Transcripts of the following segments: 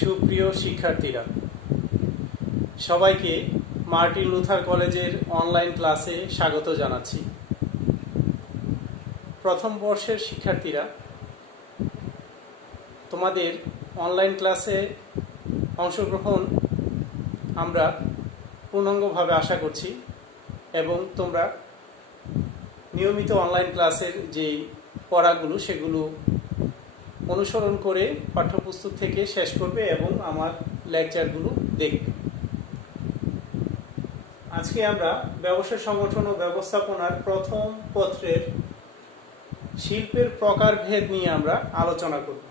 সুপ্রিয় শিক্ষার্থীরা, সবাইকে মার্টিন লুথার কলেজের অনলাইন ক্লাসে স্বাগত জানাচ্ছি। প্রথম বর্ষের শিক্ষার্থীরা, তোমাদের অনলাইন ক্লাসে অংশগ্রহণ আমরা পূর্ণাঙ্গভাবে আশা করছি এবং তোমরা নিয়মিত অনলাইন ক্লাসের যে পড়াগুলো সেগুলো অনুসরণ করে পাঠ্যপুস্তক থেকে শেষ করবে এবং আমার লেকচারগুলো দেখবে। আজকে আমরা ব্যবসা সংগঠন ও ব্যবস্থাপনার প্রথম পত্রের শিল্পের প্রকারভেদ নিয়ে আমরা আলোচনা করব।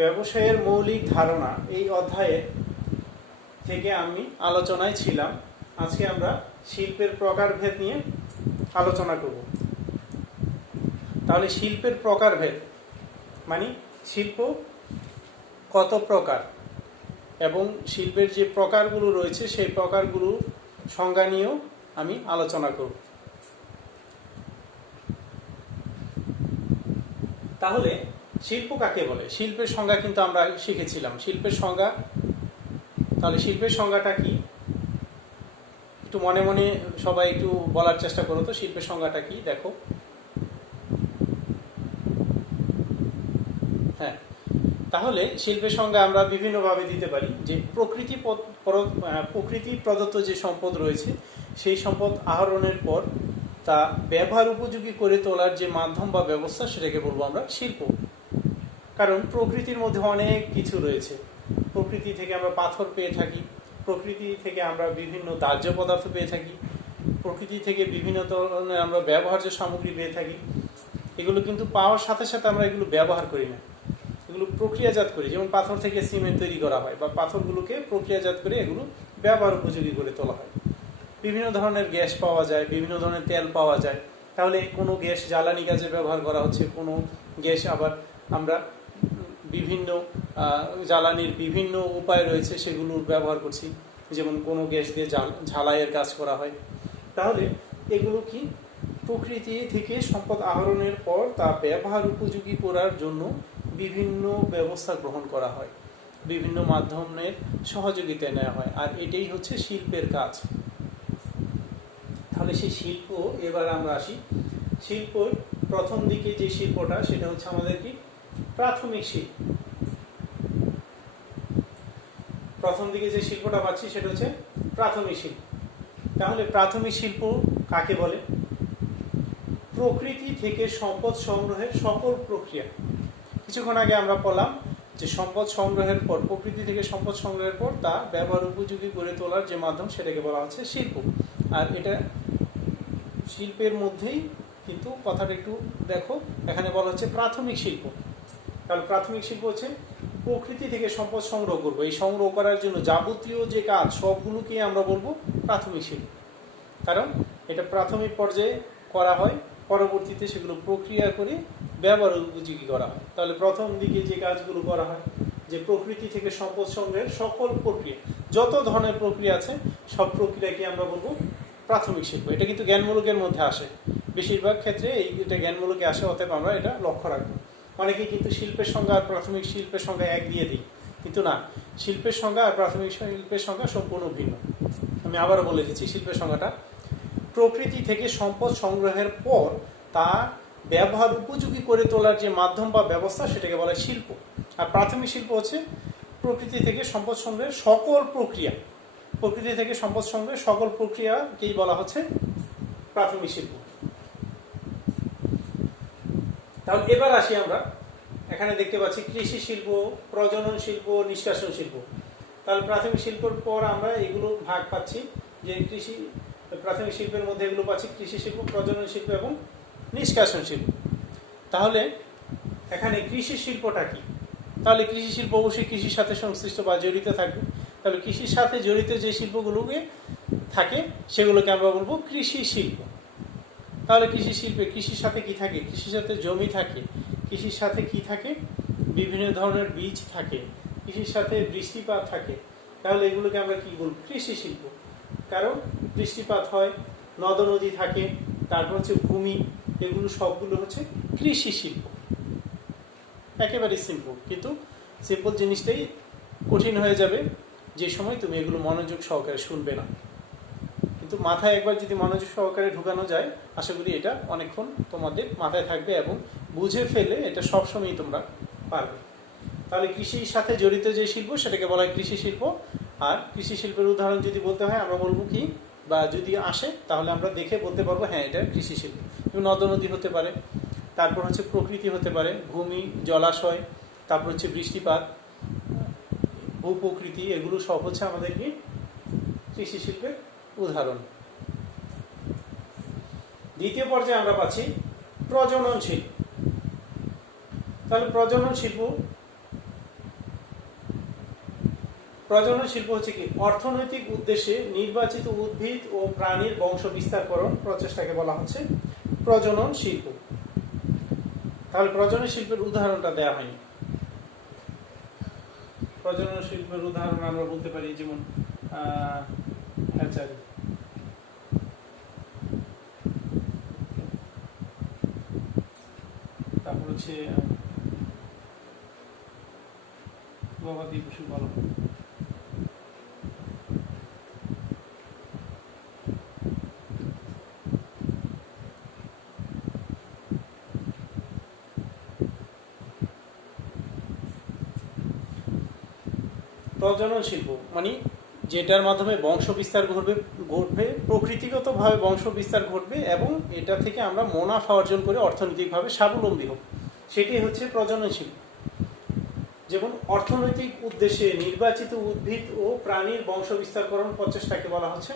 ব্যবসায়ের মৌলিক ধারণা এই অধ্যায়ে থেকে আমি আলোচনায় ছিলাম। আজকে আমরা শিল্পের প্রকারভেদ নিয়ে আলোচনা করব। তাহলে শিল্পের প্রকারভেদ মানে শিল্প কত প্রকার এবং শিল্পের যে প্রকারগুলো রয়েছে সেই প্রকারগুলো সংজ্ঞা নিয়েও আমি আলোচনা করব। তাহলে শিল্প কাকে বলে? শিল্পের সংজ্ঞা কিন্তু আমরা শিখেছিলাম। শিল্পের সংজ্ঞা, তাহলে শিল্পের সংজ্ঞাটা কি একটু মনে মনে সবাই একটু বলার চেষ্টা করো তো। শিল্পের সংজ্ঞাটা কি দেখো। হ্যাঁ, তাহলে শিল্পের সংজ্ঞা আমরা বিভিন্নভাবে দিতে পারি। যে প্রকৃতি প্রদত্ত যে সম্পদ রয়েছে সেই সম্পদ আহরণের পর তা ব্যবহার উপযোগী করে তোলার যে মাধ্যম বা ব্যবস্থা সেটাকে বলবো আমরা শিল্প। কারণ প্রকৃতির মধ্যে অনেক কিছু রয়েছে। প্রকৃতি থেকে আমরা পাথর পেয়ে থাকি, প্রকৃতি থেকে আমরা বিভিন্ন দাহ্য পদার্থ পেয়ে থাকি, প্রকৃতি থেকে বিভিন্ন ধরনের আমরা ব্যবহার্য সামগ্রী পেয়ে থাকি। এগুলো কিন্তু পাওয়ার সাথে সাথে আমরা এগুলো ব্যবহার করি না, এগুলো প্রক্রিয়াজাত করি। যেমন পাথর থেকে সিমেন্ট তৈরি করা হয় বা পাথরগুলোকে প্রক্রিয়াজাত করে এগুলো ব্যবহার উপযোগী করে তোলা হয়। বিভিন্ন ধরনের গ্যাস পাওয়া যায়, বিভিন্ন ধরনের তেল পাওয়া যায়। তাহলে কোনো গ্যাস জ্বালানি কাজে ব্যবহার করা হচ্ছে, কোনো গ্যাস আবার আমরা বিভিন্ন জ্বালানির বিভিন্ন উপায় রয়েছে সেগুলোর ব্যবহার করছি। যেমন কোনো গ্যাস দিয়ে ঝালাইয়ের কাজ করা হয়। তাহলে এগুলো কি প্রকৃতি থেকে সম্পদ আহরণের পর তা ব্যবহার উপযোগী করার জন্য বিভিন্ন ব্যবস্থা গ্রহণ করা হয়, বিভিন্ন মাধ্যমের সহযোগিতা নেওয়া হয়, আর এটাই হচ্ছে শিল্পের কাজ। তাহলে সেই শিল্প, এবার আমরা আসি শিল্পর প্রথম দিকে যে শিল্পটা সেটা হচ্ছে আমাদের কি প্রাথমিক শিল্প। প্রথম দিকে যে শিল্পটা পাচ্ছি সেটা হচ্ছে প্রাথমিক শিল্প। তাহলে প্রাথমিক শিল্প কাকে বলে? প্রকৃতি থেকে সম্পদ সংগ্রহের সকল প্রক্রিয়া। কিছুক্ষণ আগে আমরা বললাম যে সম্পদ সংগ্রহের পর, প্রকৃতি থেকে সম্পদ সংগ্রহের পর তা ব্যবহার উপযোগী করে তোলার যে মাধ্যম সেটাকে বলা হচ্ছে শিল্প। আর এটা শিল্পের মধ্যেই কিন্তু কথাটা একটু দেখো, এখানে বলা হচ্ছে প্রাথমিক শিল্প। কারণ প্রাথমিক শিল্প হচ্ছে প্রকৃতি থেকে সম্পদ সংগ্রহ করবো, এই সংগ্রহ করার জন্য যাবতীয় যে কাজ সবগুলোকে আমরা বলবো প্রাথমিক শিল্প। কারণ এটা প্রাথমিক পর্যায়ে করা হয়, পরবর্তীতে সেগুলো প্রক্রিয়া করে ব্যবহার উপযোগী করা হয়। তাহলে প্রথম দিকে যে কাজগুলো করা হয়, যে প্রকৃতি থেকে সম্পদ সংগ্রহের সকল প্রক্রিয়া, যত ধরনের প্রক্রিয়া আছে সব প্রক্রিয়াকে আমরা বলবো প্রাথমিক শিল্প। এটা কিন্তু জ্ঞানমূলকের মধ্যে আসে, বেশিরভাগ ক্ষেত্রে এটা জ্ঞানমূলকে আসে, অতএব আমরা এটা লক্ষ্য রাখবো। অনেকেই কিন্তু শিল্পের সংজ্ঞা আর প্রাথমিক শিল্পের সংজ্ঞা এক দিয়ে দিই, কিন্তু না, শিল্পের সংজ্ঞা আর প্রাথমিক শিল্পের সংজ্ঞা সম্পূর্ণ ভিন্ন। আমি আবারও বলে দিচ্ছি শিল্পের সংজ্ঞাটা। প্রকৃতি থেকে সম্পদ সংগ্রহের পর তা ব্যবহার উপযোগী করে তোলার যে মাধ্যম বা ব্যবস্থা সেটাকে বলা হয় শিল্প। আর প্রাথমিক শিল্প হচ্ছে প্রকৃতি থেকে সম্পদ সংগ্রহের সকল প্রক্রিয়া। প্রকৃতি থেকে সম্পদ সংগ্রহের সকল প্রক্রিয়াকেই বলা হচ্ছে প্রাথমিক শিল্প। তাহলে এবার আসি আমরা, এখানে দেখতে পাচ্ছি কৃষি শিল্প, প্রজনন শিল্প, নিষ্কাশন শিল্প। তাহলে প্রাথমিক শিল্পের পর আমরা এগুলো ভাগ পাচ্ছি, যে কৃষি প্রাথমিক শিল্পের মধ্যে এগুলো পাচ্ছি কৃষি শিল্প, প্রজনন শিল্প এবং নিষ্কাশন শিল্প। তাহলে এখানে কৃষি শিল্পটা কি? তাহলে কৃষি শিল্প অবশ্যই কৃষির সাথে সংশ্লিষ্ট বা জড়িত থাকবে। তাহলে কৃষির সাথে জড়িত যে শিল্পগুলোকে থাকে সেগুলোকে আমরা বলবো কৃষি শিল্প। তাহলে কৃষি শিল্পে কৃষির সাথে কি থাকে? কৃষির সাথে জমি থাকে, কৃষির সাথে কি থাকে? বিভিন্ন ধরনের বীজ থাকে, কৃষির সাথে বৃষ্টিপাত থাকে। তাহলে এগুলোকে আমরা কি বলবো? কৃষি শিল্প। কারণ বৃষ্টিপাত হয়, নদ নদী থাকে, তারপর হচ্ছে ভূমি, এগুলো সবগুলো হচ্ছে কৃষি শিল্প। একেবারে সিম্পল, কিন্তু সিম্পল জিনিসটাই কঠিন হয়ে যাবে যে সময় তুমি এগুলো মনোযোগ সহকারে শুনবে না। কিন্তু মাথায় একবার যদি মনোযোগ সহকারে ঢুকানো যায়, আশা করি এটা অনেকক্ষণ তোমাদের মাথায় থাকবে এবং বুঝে ফেলে এটা সবসময়ই তোমরা পারবে। তাহলে কৃষির সাথে জড়িত যে শিল্প সেটাকে বলা হয় কৃষি শিল্প। আর কৃষি শিল্পের উদাহরণ যদি বলতে হয় আমরা বলবো কি, বা যদি আসে তাহলে আমরা দেখে বলতে পারবো হ্যাঁ এটা কৃষি শিল্প। নদ নদী হতে পারে, তারপর হচ্ছে প্রকৃতি হতে পারে, ভূমি, জলাশয়, তারপর হচ্ছে বৃষ্টিপাত, ভূপ্রকৃতি, এগুলো সব হচ্ছে আমাদের কি কৃষি শিল্পের উদাহরণ। দ্বিতীয় পর্যায়ে আমরা পাচ্ছি প্রজনন শিল্প। তাহলে প্রজনন শিল্প হচ্ছে কি, অর্থনৈতিক উদ্দেশ্যে নির্বাচিত উদ্ভিদ ও প্রাণীর বংশ বিস্তারকরণ প্রচেষ্টাকে বলা হচ্ছে প্রজনন শিল্প। তাহলে প্রজনন শিল্পের উদাহরণটা দেওয়া হয়নি। প্রজনন শিল্পের উদাহরণ আমরা বলতে পারি যেমন হ্যাচারি, তারপর হচ্ছে গবাদি পশু পালন। প্রজনন শিল্প মানে যেটার মাধ্যমে বংশ বিস্তার ঘটবে, প্রকৃতিগতভাবে বংশ বিস্তার ঘটবে এবং এটা থেকে আমরা মুনাফা অর্জন করে অর্থনৈতিকভাবে স্বাবলম্বী হব, সেটি হচ্ছে প্রজনন শিল্প। যেমন অর্থনৈতিক উদ্দেশ্যে নির্বাচিত উদ্ভিদ ও প্রাণীর বংশ বিস্তারকরণ প্রচেষ্টাকে বলা হচ্ছে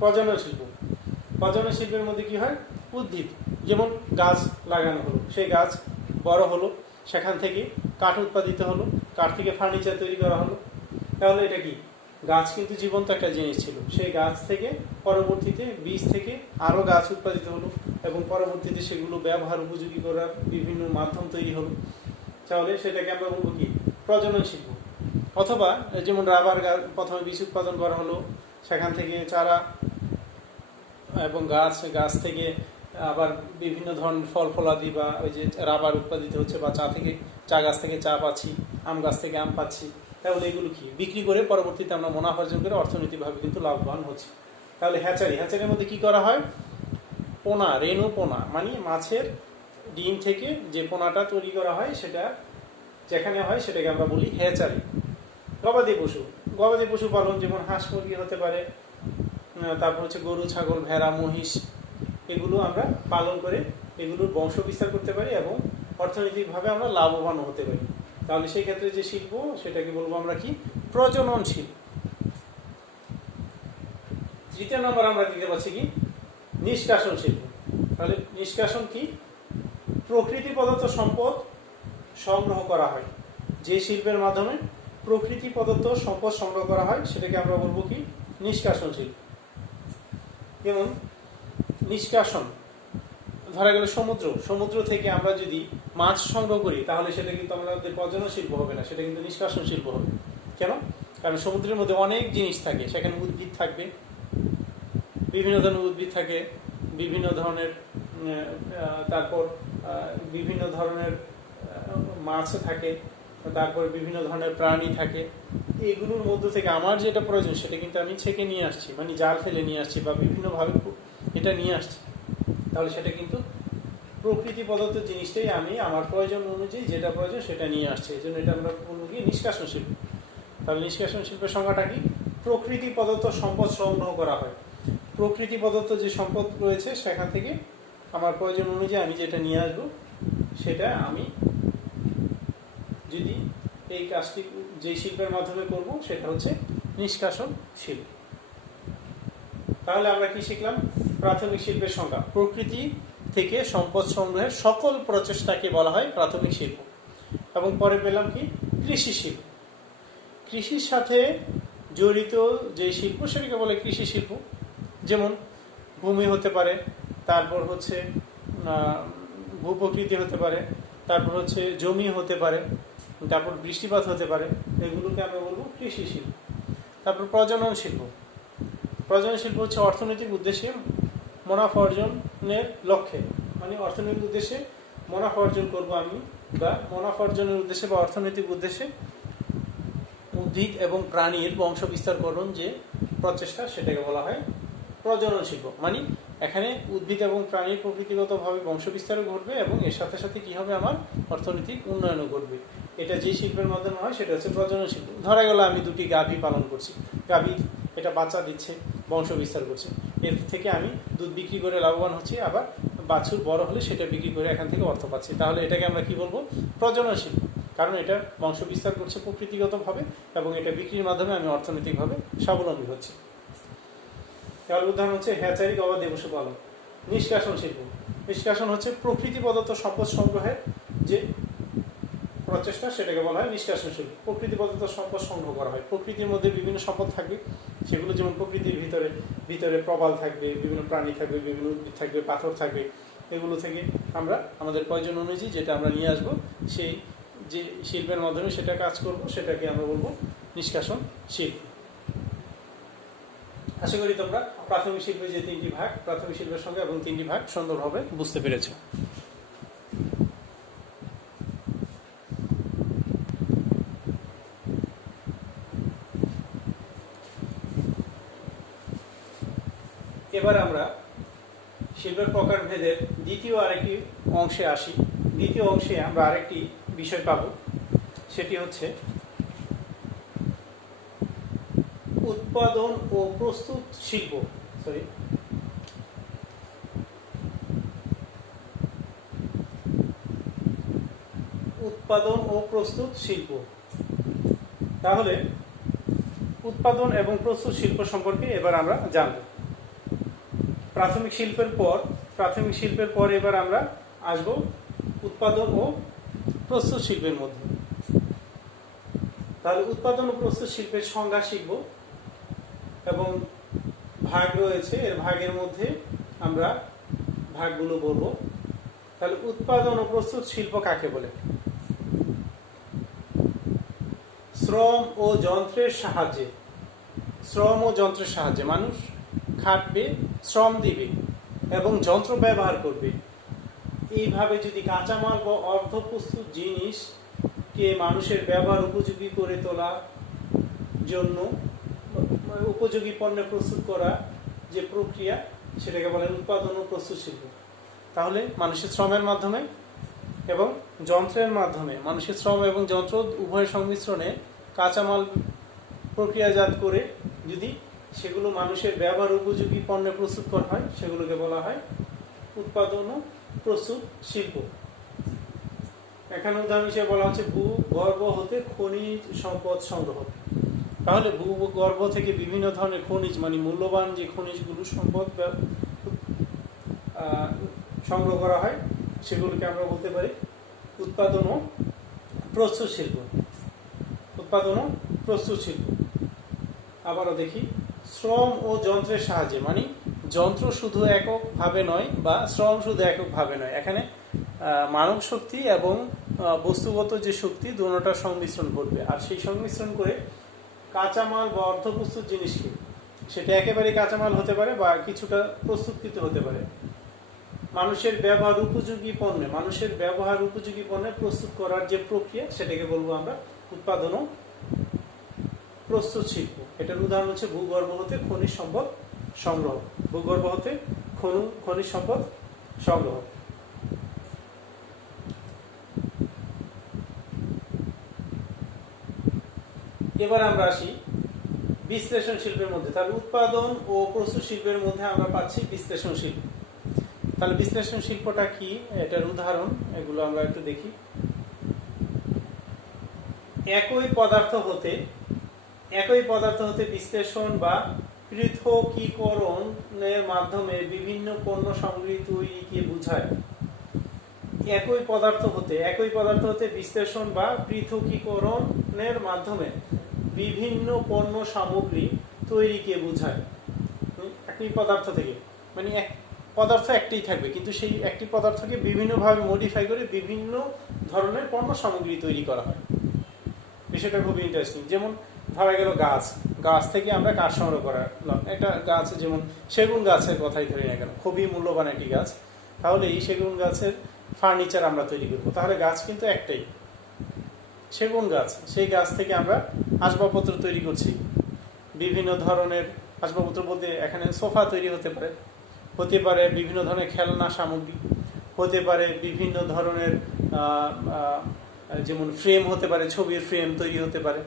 প্রজনন শিল্প। প্রজনন শিল্পের মধ্যে কি হয়, উদ্ভিদ যেমন গাছ লাগানো হলো, সেই গাছ বড় হলো, সেখান থেকে কাঠ উৎপাদিত হলো, কাঠ থেকে ফার্নিচার তৈরি করা হলো। তাহলে এটা কি, গাছ কিন্তু জীবন্ত একটা জিনিস ছিল, সেই গাছ থেকে পরবর্তীতে বীজ থেকে আরও গাছ উৎপাদিত হলো এবং পরবর্তীতে সেগুলো ব্যবহার উপযোগী করার বিভিন্ন মাধ্যম তৈরি হলো। তাহলে সেটাকে আমরা বলবো কি, প্রজনন শিল্প। অথবা যেমন রাবার গাছ, প্রথমে বীজ উৎপাদন করা হলো, সেখান থেকে চারা এবং গাছ থেকে আবার বিভিন্ন ধরনের ফল ফলাদি বা ওই যে রাবার উৎপাদিত হচ্ছে, বা চা গাছ থেকে চা পাচ্ছি, আম গাছ থেকে আম পাচ্ছি। তাহলে এগুলো কি, বিক্রি করে পরবর্তীতে আমরা মুনাফা অর্জন করে অর্থনৈতিকভাবে কিন্তু লাভবান হচ্ছে। তাহলে হ্যাচারির মধ্যে কি করা হয়, পোনা, রেণু পোনা মানে মাছের ডিম থেকে যে পোনাটা তৈরি করা হয় সেটা যেখানে হয় সেটাকে আমরা বলি হ্যাচারি। গবাদি পশু পালন যেমন হাঁস মুরগি হতে পারে, তারপর হচ্ছে গরু ছাগল ভেড়া মহিষ, এগুলো আমরা পালন করে এগুলোর বংশ বিস্তার করতে পারি এবং অর্থনৈতিকভাবে আমরা লাভবান হতে পারি। তাহলে সেই ক্ষেত্রে যে শিল্প সেটাকে বলবো আমরা কি, প্রজনন শিল্প। তৃতীয় নম্বর আমরা দিতে পারছি কি, নিষ্কাশন শিল্প। তাহলে নিষ্কাশন কি, প্রকৃতি প্রদত্ত সম্পদ সংগ্রহ করা হয়। যে শিল্পের মাধ্যমে প্রকৃতি প্রদত্ত সম্পদ সংগ্রহ করা হয় সেটাকে আমরা বলবো কি, নিষ্কাশন শিল্প। যেমন নিষ্কাশন, ধরা গেল সমুদ্র থেকে আমরা যদি মাছ সংগ্রহ করি তাহলে সেটা কিন্তু আমাদের প্রজনন শিল্প হবে না, সেটা কিন্তু নিষ্কাশন শিল্প হবে। কেন? কারণ সমুদ্রের মধ্যে অনেক জিনিস থাকে, সেখানে উদ্ভিদ থাকবে, বিভিন্ন ধরনের উদ্ভিদ থাকে, বিভিন্ন ধরনের তারপর বিভিন্ন ধরনের মাছ থাকে, তারপর বিভিন্ন ধরনের প্রাণী থাকে। এগুলোর মধ্য থেকে আমার যেটা প্রয়োজন সেটা কিন্তু আমি ছেঁকে নিয়ে আসছি, মানে জাল ফেলে নিয়ে আসছি বা বিভিন্নভাবে এটা নিয়ে আসছি। তাহলে সেটা কিন্তু প্রকৃতি প্রদত্ত জিনিসটাই আমি আমার প্রয়োজন অনুযায়ী যেটা প্রয়োজন সেটা নিয়ে আসছে, এই জন্য এটা আমরা বলবো কি, নিষ্কাশন শিল্প। তাহলে নিষ্কাশন শিল্পের সংজ্ঞাটা কি, প্রকৃতি প্রদত্ত সম্পদ সংগ্রহ করা হয়। প্রকৃতি প্রদত্ত যে সম্পদ রয়েছে সেখান থেকে আমার প্রয়োজন অনুযায়ী আমি যেটা নিয়ে আসবো সেটা আমি যদি এই কাজটি যে শিল্পের মাধ্যমে করব সেটা হচ্ছে নিষ্কাশন শিল্প। তাহলে আমরা কি শিখলাম, প্রাথমিক শিল্পের সংজ্ঞা, প্রকৃতি থেকে সম্পদ সংগ্রহের সকল প্রচেষ্টাকে বলা হয় প্রাথমিক শিল্প। এবং পরে পেলাম কি, কৃষি শিল্প। কৃষির সাথে জড়িত যে শিল্প সেটাকে বলে কৃষি শিল্প। যেমন ভূমি হতে পারে, তারপর হচ্ছে ভূপ্রকৃতি হতে পারে, তারপর হচ্ছে জমি হতে পারে, তারপর বৃষ্টিপাত হতে পারে, এগুলোকে আমরা বলবো কৃষি শিল্প। তারপর প্রজনন শিল্প। প্রজনন শিল্প হচ্ছে অর্থনৈতিক উদ্দেশ্যে মুনাফা অর্জনের লক্ষ্যে, মানে অর্থনৈতিক উদ্দেশ্যে মুনাফা অর্জন করবো আমি, বা মুনাফা অর্জনের উদ্দেশ্যে বা অর্থনৈতিক উদ্দেশ্যে উদ্ভিদ এবং প্রাণীর বংশ বিস্তারকরণ যে প্রচেষ্টা সেটাকে বলা হয় প্রজনন শিল্প। মানে এখানে উদ্ভিদ এবং প্রাণীর প্রকৃতিগতভাবে বংশ বিস্তারও ঘটবে এবং এর সাথে সাথে কি হবে, আমার অর্থনৈতিক উন্নয়নও ঘটবে। এটা যে শিল্পের মাধ্যমে হয় সেটা হচ্ছে প্রজনন শিল্প। ধরা গেল আমি দুটি গাভী পালন করছি, গাভী এটা বাচ্চা দিচ্ছে, বংশ বিস্তার করছে, এর থেকে আমি দুধ বিক্রি করে লাভবান হচ্ছি, আবার বাছুর বড় হলে সেটা বিক্রি করে এখান থেকে অর্থ পাচ্ছি। তাহলে এটাকে আমরা কি বলবো, প্রজনন শিল্প। কারণ এটা বংশ বিস্তার করছে প্রকৃতিগতভাবে এবং এটা বিক্রির মাধ্যমে আমি অর্থনৈতিকভাবে স্বাবলম্বী হচ্ছি। তার উদাহরণ হচ্ছে হ্যাচারি, গবাদি পশু পালন। নিষ্কাশন শিল্প, নিষ্কাশন হচ্ছে প্রকৃতি প্রদত্ত সম্পদ সংগ্রহের যে প্রচেষ্টা সেটাকে বলা হয় নিষ্কাশন শিল্প। প্রকৃতি প্রদত্ত সম্পদ সংগ্রহ করা হয়, প্রকৃতির মধ্যে বিভিন্ন সম্পদ থাকবে, সেগুলো যেমন প্রকৃতির ভিতরে প্রবাল থাকবে, বিভিন্ন প্রাণী থাকবে, বিভিন্ন উদ্ভিদ থাকবে, পাথর থাকবে, এগুলো থেকে আমরা আমাদের প্রয়োজন অনুযায়ী যেটা আমরা নিয়ে আসবো, সেই যে শিল্পের মাধ্যমে সেটা কাজ করব, সেটাকে আমরা বলবো নিষ্কাশন শিল্প। আশা করি তোমরা প্রাথমিক শিল্পের যে তিনটি ভাগ, প্রাথমিক শিল্পের সঙ্গে এবং তিনটি ভাগ সুন্দরভাবে বুঝতে পেরেছো। এবার আমরা শিল্পের প্রকারভেদের দ্বিতীয় আরেকটি অংশে আসি। দ্বিতীয় অংশে আমরা আরেকটি বিষয় পাব, সেটি হচ্ছে উৎপাদন ও প্রস্তুত শিল্প। উৎপাদন ও প্রস্তুত শিল্প। তাহলে উৎপাদন এবং প্রস্তুত শিল্প সম্পর্কে এবার আমরা জানব। প্রাথমিক শিল্পের পর এবার আমরা আসব উৎপাদন ও প্রস্তুত শিল্পের মধ্যে। তাহলে উৎপাদন ও প্রস্তুত শিল্পের সংজ্ঞা শিখব এবং ভাগ রয়েছে, এর ভাগের মধ্যে আমরা ভাগগুলো বলবো। তাহলে উৎপাদন ও প্রস্তুত শিল্প কাকে বলে? শ্রম ও যন্ত্রের সাহায্যে মানুষ খাটবে, শ্রম দিবে এবং যন্ত্র ব্যবহার করবে। এইভাবে যদি কাঁচামাল বা অর্ধপ্রস্তুত জিনিসকে মানুষের ব্যবহার উপযোগী করে তোলার জন্য উপযোগী পণ্য প্রস্তুত করা যে প্রক্রিয়া, সেটাকে বলে উৎপাদন ও প্রস্তুত শিল্প। তাহলে মানুষের শ্রমের মাধ্যমে এবং যন্ত্রের মাধ্যমে, মানুষের শ্রম এবং যন্ত্র উভয়ের সংমিশ্রণে কাঁচামাল প্রক্রিয়াজাত করে যদি সেগুলো মানুষের ব্যবহার উপযোগী পণ্য প্রস্তুত করা হয়, সেগুলোকে বলা হয় উৎপাদন ও প্রস্তুত শিল্প। এখানে উদাহরণ হিসেবে বলা হচ্ছে ভূগর্ভ হতে খনিজ সম্পদ সংগ্রহ। তাহলে ভূগর্ভ থেকে বিভিন্ন ধরনের খনিজ, মানে মূল্যবান যে খনিজগুলো সম্পদ সংগ্রহ করা হয়, সেগুলোকে আমরা বলতে পারি উৎপাদন ও প্রস্তুত শিল্প। উৎপাদন ও প্রস্তুত শিল্প। আবারও দেখি, শ্রম ও যন্ত্রের সাহায্যে, মানে যন্ত্র শুধু এককভাবে নয় বা শ্রম শুধু এককভাবে নয়, এখানে মানব শক্তি এবং বস্তুগত যে শক্তি দুটোটার সংমিশ্রণ ঘটবে। আর সেই সংমিশ্রণ করে কাঁচামাল বা অর্ধপ্রস্তুত জিনিসকে, সেটা একেবারে কাঁচামাল হতে পারে বা কিছুটা প্রস্তুতকৃত হতে পারে, মানুষের ব্যবহার উপযোগী পণ্যে প্রস্তুত করার যে প্রক্রিয়া, সেটাকে বলবো আমরা উৎপাদন ও প্রস্তুত শিল্প। এটার উদাহরণ হচ্ছে ভূগর্ভ হতে খনিজ সম্পদ সংগ্রহ। ভূগর্ভ হতে খনিজ সম্পদ সংগ্রহ। এবার আমরা আসি বিশ্লেষণ শিল্পের মধ্যে। তাহলে উৎপাদন ও প্রস্তুত শিল্পের মধ্যে আমরা পাচ্ছি বিশ্লেষণ শিল্প। তাহলে বিশ্লেষণ শিল্পটা কি, এটার উদাহরণ এগুলো আমরা একটু দেখি। একই পদার্থ হতে বিশ্লেষণ বা পৃথকীকরণের মাধ্যমে বিভিন্ন পণ্য সামগ্রী তৈরিকে বোঝায়। একই পদার্থ হতে বিশ্লেষণ বা পৃথকীকরণের মাধ্যমে বিভিন্ন পণ্য সামগ্রী তৈরিকে বোঝায়। একই পদার্থ থেকে, মানে এক পদার্থ একটাই থাকবে, কিন্তু সেই একটি পদার্থকে বিভিন্নভাবে মডিফাই করে বিভিন্ন ধরনের পণ্য সামগ্রী তৈরি করা হয়। বিষয়টা খুবই ইন্টারেস্টিং। যেমন ধরা গেল গাছ থেকে আমরা কাঠ সংগ্রহ করালাম। একটা গাছ, যেমন সেগুন গাছের কথাই ধরি না কেন, খুবই মূল্যবান একটি গাছ। তাহলে এই সেগুন গাছের ফার্নিচার আমরা তৈরি করব। তাহলে গাছ কিন্তু একটাই, সেগুন গাছ। সেই গাছ থেকে আমরা আসবাবপত্র তৈরি করছি। বিভিন্ন ধরনের আসবাবপত্র বলতে এখানে সোফা তৈরি হতে পারে, বিভিন্ন ধরনের খেলনা সামগ্রী, হতে পারে বিভিন্ন ধরনের যেমন ফ্রেম হতে পারে, ছবির ফ্রেম তৈরি হতে পারে,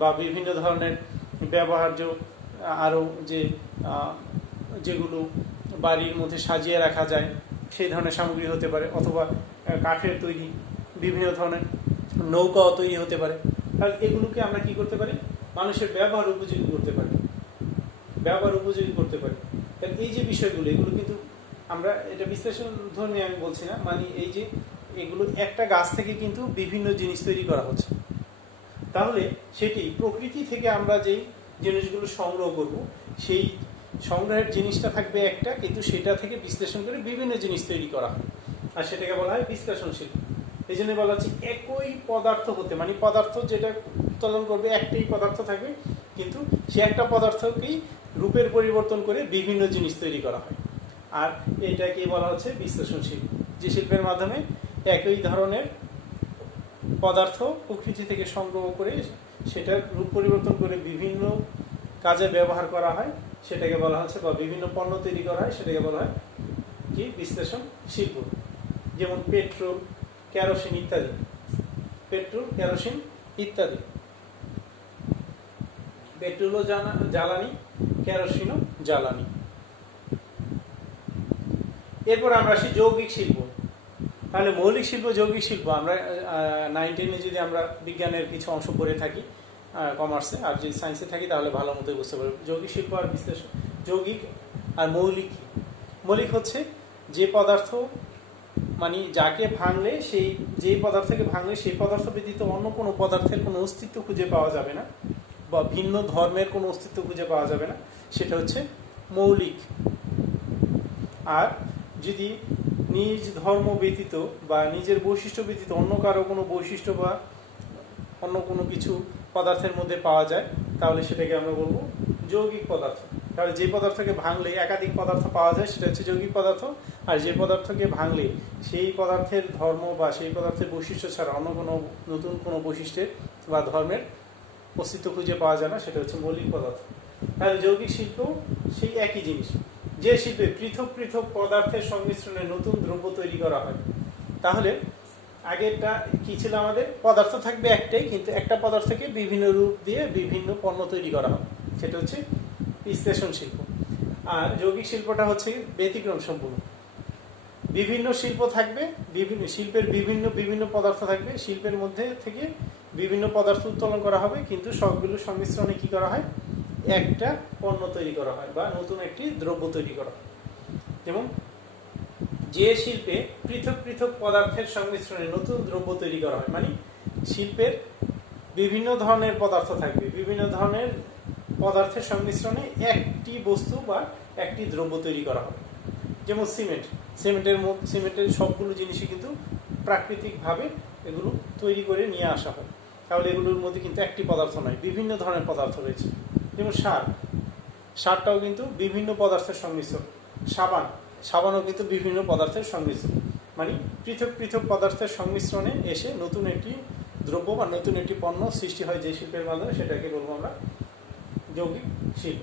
বা বিভিন্ন ধরনের ব্যবহার্য আরও যেগুলো বাড়ির মধ্যে সাজিয়ে রাখা যায় সেই ধরনের সামগ্রী হতে পারে, অথবা কাঠের তৈরি বিভিন্ন ধরনের নৌকাও তৈরি হতে পারে। তাহলে এগুলোকে আমরা কি করতে পারি? মানুষের ব্যবহার উপযোগী করতে পারি, তাহলে এই যে বিষয়গুলো, এগুলো কিন্তু আমরা এটা বিশ্লেষণ ধর্মী আমি বলছি না, মানে এই যে এগুলো একটা গাছ থেকে কিন্তু বিভিন্ন জিনিস তৈরি করা হচ্ছে। তাহলে সেটি প্রকৃতি থেকে আমরা যেই জিনিসগুলো সংগ্রহ করব, সেই সংগ্রহের জিনিসটা থাকবে একটা, কিন্তু সেটা থেকে বিশ্লেষণ করে বিভিন্ন জিনিস তৈরি করা হয়, আর সেটাকে বলা হয় বিশ্লেষণশীল। এই জন্য বলা হচ্ছে একই পদার্থ হতে, মানে পদার্থ যেটা উৎপাদন করবে একটাই পদার্থ থাকবে, কিন্তু সে একটা পদার্থকেই রূপের পরিবর্তন করে বিভিন্ন জিনিস তৈরি করা হয়, আর এটাকে বলা হচ্ছে বিশ্লেষণশীল। যে শিল্পের মাধ্যমে একই ধরনের পদার্থ প্রকৃতি থেকে সংগ্রহ করে সেটার রূপ পরিবর্তন করে বিভিন্ন কাজে ব্যবহার করা হয়, সেটাকে বলা হচ্ছে, বা বিভিন্ন পণ্য তৈরি করা হয়, সেটাকে বলা হয় কি? বিশ্লেষণ শিল্প। যেমন পেট্রোল, কেরোসিন ইত্যাদি। পেট্রোলও জ্বালানি, কেরোসিনও জ্বালানি। এরপর আমরা আসি যৌগিক শিল্প। তাহলে মৌলিক শিল্প, যৌগিক শিল্প, আমরা 9-10 যদি আমরা বিজ্ঞানের কিছু অংশ পড়ে থাকি কমার্সে, আর যদি সায়েন্সে থাকি তাহলে ভালো মতোই বুঝতে পারবো। যৌগিক শিল্প আর বিশ্লেষণ, যৌগিক আর মৌলিক। মৌলিক হচ্ছে যে পদার্থ, মানে যাকে ভাঙলে যেই পদার্থকে ভাঙলে সেই পদার্থ ব্যতীত অন্য কোনো পদার্থের কোনো অস্তিত্ব খুঁজে পাওয়া যাবে না, বা ভিন্ন ধর্মের কোনো অস্তিত্ব খুঁজে পাওয়া যাবে না, সেটা হচ্ছে মৌলিক। আর যদি নিজ ধর্ম ব্যতীত বা নিজের বৈশিষ্ট্য ব্যতীত অন্য কারো কোনো বৈশিষ্ট্য বা অন্য কোনো কিছু পদার্থের মধ্যে পাওয়া যায়, তাহলে সেটাকে আমরা বলবো যৌগিক পদার্থ। তাহলে যে পদার্থকে ভাঙলে একাধিক পদার্থ পাওয়া যায় সেটা হচ্ছে যৌগিক পদার্থ, আর যে পদার্থকে ভাঙলে সেই পদার্থের ধর্ম বা সেই পদার্থের বৈশিষ্ট্য ছাড়া অন্য কোনো নতুন কোনো বৈশিষ্ট্যের বা ধর্মের অস্তিত্ব খুঁজে পাওয়া যায় না, সেটা হচ্ছে মৌলিক পদার্থ। তাহলে যৌগিক শিল্প সেই একই জিনিস, যে শিল্পে পৃথক পৃথক পদার্থের সংমিশ্রণে নতুন দ্রব্য তৈরি করা হয়। তাহলে আগেরটা কি ছিল? আমাদের পদার্থ থাকবে একটাই, কিন্তু একটা পদার্থকে বিভিন্ন রূপ দিয়ে বিভিন্ন পণ্য তৈরি করা হবে, সেটা হচ্ছে বিশ্লেষণ শিল্প। আর যৌগিক শিল্পটা হচ্ছে ব্যতিক্রম সম্পূর্ণ। বিভিন্ন শিল্প থাকবে, বিভিন্ন শিল্পের বিভিন্ন পদার্থ থাকবে, শিল্পের মধ্যে থেকে বিভিন্ন পদার্থ উত্তোলন করা হবে, কিন্তু সবগুলো সংমিশ্রণে কি করা হয়? একটা পণ্য তৈরি করা হয় বা নতুন একটি দ্রব্য তৈরি করা হয়। যেমন যে শিল্পে পৃথক পৃথক পদার্থের সংমিশ্রণে নতুন দ্রব্য তৈরি করা হয়, মানে শিল্পের বিভিন্ন ধরনের পদার্থ থাকবে, বিভিন্ন ধরনের পদার্থের সংমিশ্রণে একটি বস্তু বা একটি দ্রব্য তৈরি করা হবে। যেমন সিমেন্টের সবগুলো জিনিসই কিন্তু প্রাকৃতিকভাবে এগুলো তৈরি করে নিয়ে আসা হয়। তাহলে এগুলোর মধ্যে কিন্তু একটি পদার্থ নয়, বিভিন্ন ধরনের পদার্থ রয়েছে। যেমন সারটাও কিন্তু বিভিন্ন পদার্থের সংমিশ্রণ। সাবানও কিন্তু বিভিন্ন পদার্থের সংমিশ্রণ, মানে পৃথক পৃথক পদার্থের সংমিশ্রণে এসে নতুন একটি দ্রব্য বা নতুন একটি পণ্য সৃষ্টি হয় যে শিল্পের মাধ্যমে, সেটাকে বলবো আমরা যৌগিক শিল্প।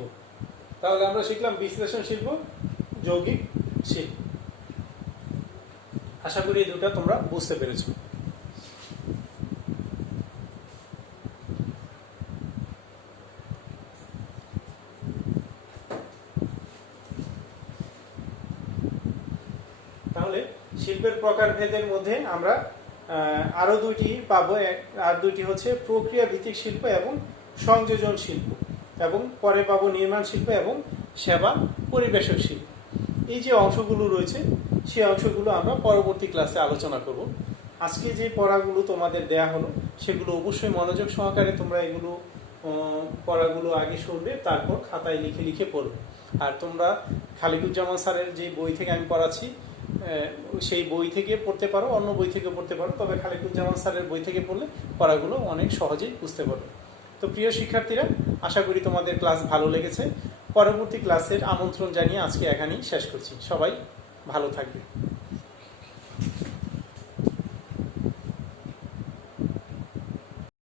তাহলে আমরা শিখলাম বিশ্লেষণ শিল্প, যৌগিক শিল্প। আশা করি এই দুটা তোমরা বুঝতে পেরেছো। তাহলে শিল্পের প্রকারভেদের মধ্যে আমরা আরো দুইটি পাবো। আর দুইটি হচ্ছে প্রক্রিয়া ভিত্তিক শিল্প এবং সংযোজন শিল্প, এবং পরে পাবো নির্মাণ শিল্প এবং সেবা পরিবেশক শিল্প। এই যে অংশগুলো রয়েছে সেই অংশগুলো আমরা পরবর্তী ক্লাসে আলোচনা করব। আজকে যে পড়াগুলো তোমাদের দেয়া হলো সেগুলো অবশ্যই মনোযোগ সহকারে তোমরা এগুলো পড়াগুলো আগে শুনবে, তারপর খাতায় লিখে লিখে পড়বে। আর তোমরা খালিকুজ্জামান স্যারের যে বই থেকে আমি পড়াচ্ছি সেই বই থেকে পড়তে পারো, অন্য বই থেকে পড়তে পারো, তবে খালিকুজ্জামান স্যারের বই থেকে পড়লে পড়াগুলো অনেক সহজেই বুঝতে পারবে। তো প্রিয় শিক্ষার্থীরা, আশা করি তোমাদের ক্লাস ভালো লেগেছে। পরবর্তী ক্লাসের আমন্ত্রণ জানিয়ে আজকে এখানেই শেষ করছি। সবাই ভালো থাকবে।